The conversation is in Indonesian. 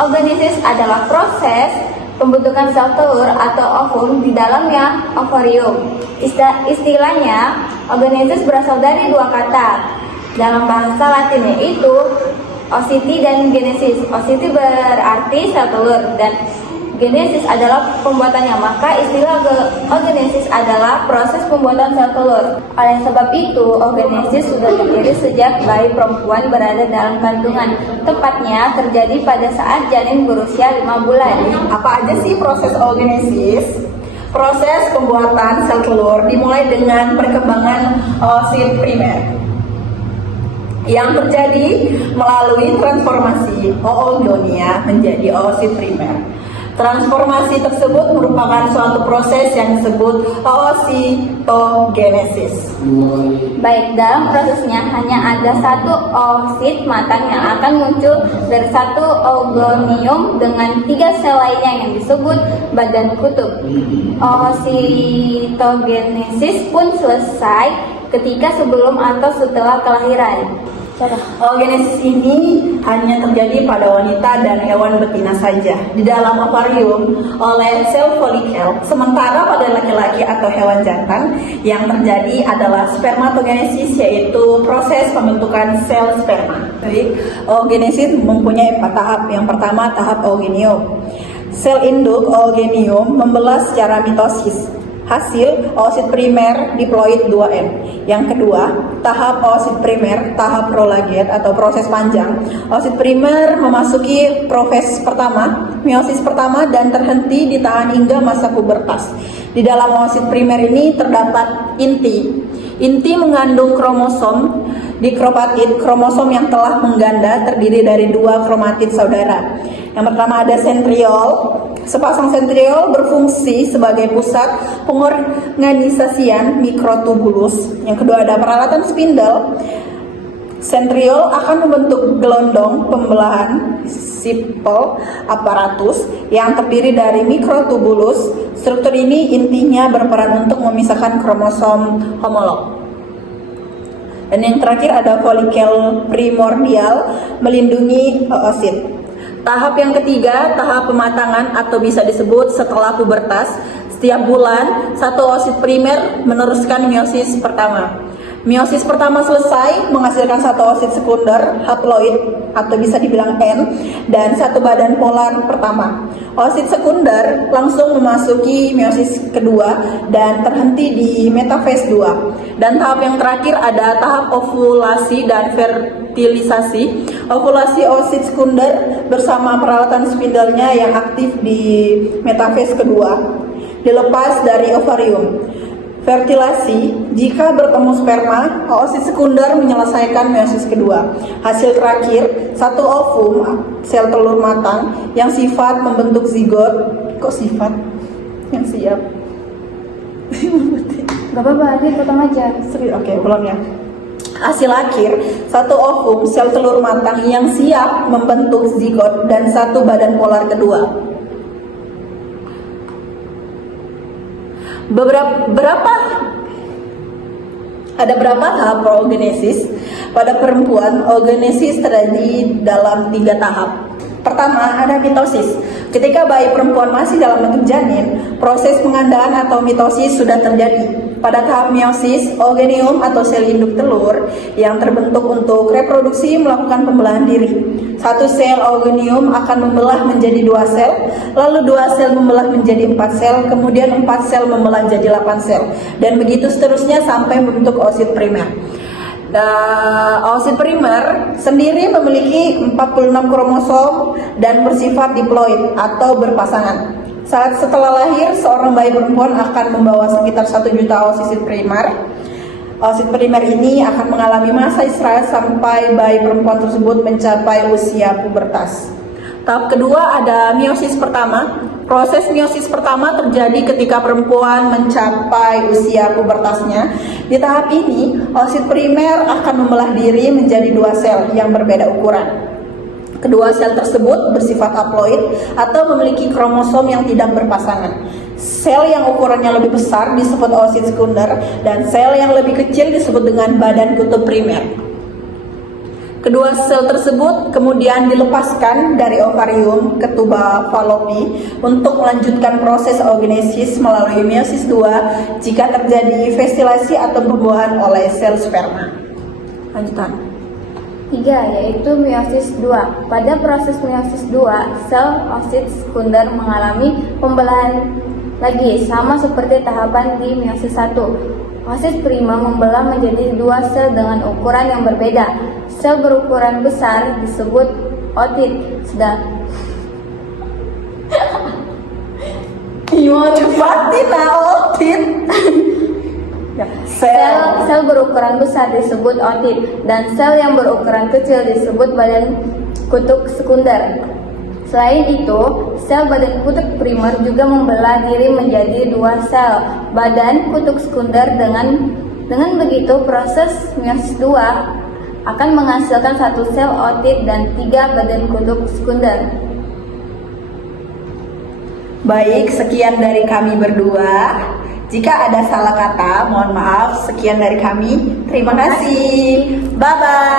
Oogenesis adalah proses pembentukan sel telur atau ovum di dalamnya ovarium. Istilahnya, oogenesis berasal dari dua kata. Dalam bahasa Latin yaitu oocyte dan genesis. Oocyte berarti sel telur dan genesis adalah pembuatannya, maka istilah oogenesis adalah proses pembuatan sel telur. Oleh sebab itu, oogenesis sudah terjadi sejak bayi perempuan berada dalam kandungan. Tepatnya terjadi pada saat janin berusia 5 bulan. Apa aja sih proses oogenesis? Proses pembuatan sel telur dimulai dengan perkembangan oosit primer yang terjadi melalui transformasi oogonia menjadi oosit primer. Transformasi tersebut merupakan suatu proses yang disebut oositogenesis. Baik, dalam prosesnya hanya ada satu oosit matang yang akan muncul dari satu oogonium dengan 3 sel lainnya yang disebut badan kutub. Oositogenesis pun selesai ketika sebelum atau setelah kelahiran. Oogenesis ini hanya terjadi pada wanita dan hewan betina saja di dalam ovarium oleh sel folikel. Sementara pada laki-laki atau hewan jantan yang terjadi adalah spermatogenesis, yaitu proses pembentukan sel sperma. Jadi, oogenesis mempunyai 4 tahap. Yang pertama, tahap oogonium. Sel induk oogonium membelah secara mitosis. Hasil oosit primer diploid 2N. Yang kedua, tahap oosit primer, tahap prolaget atau proses panjang. Oosit primer memasuki proses pertama, meiosis pertama, dan terhenti ditahan hingga masa pubertas. Di dalam oosit primer ini terdapat inti. Inti mengandung kromosom dikropatid. Kromosom yang telah mengganda terdiri dari 2 kromatid saudara. Yang pertama ada sentriol. Sepasang sentriol berfungsi sebagai pusat pengorganisasian mikrotubulus. Yang kedua ada peralatan spindle. Sentriol akan membentuk gelondong pembelahan sipel aparatus yang terdiri dari mikrotubulus. Struktur ini intinya berperan untuk memisahkan kromosom homolog. Dan yang terakhir ada folikel primordial melindungi oosit. Tahap yang ketiga, tahap pematangan atau bisa disebut setelah pubertas. Setiap bulan, satu oosit primer meneruskan meiosis pertama. Meiosis pertama selesai menghasilkan satu oosit sekunder haploid atau bisa dibilang N dan satu badan polar pertama. Oosit sekunder langsung memasuki meiosis kedua dan terhenti di metafase 2. Dan tahap yang terakhir ada tahap ovulasi dan fertilisasi. Ovulasi oosit sekunder bersama peralatan spindlenya yang aktif di metafase kedua dilepas dari ovarium. Fertilasi, jika bertemu sperma, oosit sekunder menyelesaikan meiosis kedua. Hasil terakhir, satu ovum, sel telur matang, yang sifat membentuk zigot. Kok sifat? Yang siap. Gak apa-apa, dia potong aja. Oke, belum ya. Hasil akhir, satu ovum, sel telur matang yang siap membentuk zigot dan satu badan polar kedua. Ada berapa tahap oogenesis? Pada perempuan, oogenesis terjadi dalam 3 tahap. Pertama, ada mitosis. Ketika bayi perempuan masih dalam bentuk janin, proses pengandaan atau mitosis sudah terjadi. Pada tahap meiosis, oogonium atau sel induk telur yang terbentuk untuk reproduksi melakukan pembelahan diri. Satu sel oogonium akan membelah menjadi 2 sel, lalu 2 sel membelah menjadi 4 sel, kemudian 4 sel membelah menjadi 8 sel, dan begitu seterusnya sampai membentuk oosit primer. Oosit primer sendiri memiliki 46 kromosom dan bersifat diploid atau berpasangan. Saat setelah lahir, seorang bayi perempuan akan membawa sekitar 1 juta oosit primer. Oosit primer ini akan mengalami masa istirahat sampai bayi perempuan tersebut mencapai usia pubertas. Tahap kedua ada meiosis pertama. Proses meiosis pertama terjadi ketika perempuan mencapai usia pubertasnya. Di tahap ini, oosit primer akan membelah diri menjadi 2 sel yang berbeda ukuran. Kedua sel tersebut bersifat haploid atau memiliki kromosom yang tidak berpasangan. Sel yang ukurannya lebih besar disebut oosit sekunder dan sel yang lebih kecil disebut dengan badan kutub primer. Kedua sel tersebut kemudian dilepaskan dari ovarium ke tuba Fallopi untuk melanjutkan proses oogenesis melalui meiosis 2 jika terjadi vestilasi atau pembuahan oleh sel sperma. Lanjutan. 3. Yaitu meiosis 2. Pada proses meiosis 2, sel oosit sekunder mengalami pembelahan lagi, sama seperti tahapan di meiosis 1. Oosit prima membelah menjadi dua sel dengan ukuran yang berbeda. Sel berukuran besar disebut ootit, ootit. Sel berukuran besar disebut ootit dan sel yang berukuran kecil disebut badan kutub sekunder. Selain itu, sel badan kutub primer juga membelah diri menjadi dua sel badan kutub sekunder. Dengan begitu, proses meiosis 2 akan menghasilkan satu sel ootit dan 3 badan kutub sekunder. Baik, sekian dari kami berdua. Jika ada salah kata, mohon maaf. Sekian dari kami. Terima kasih. Bye-bye.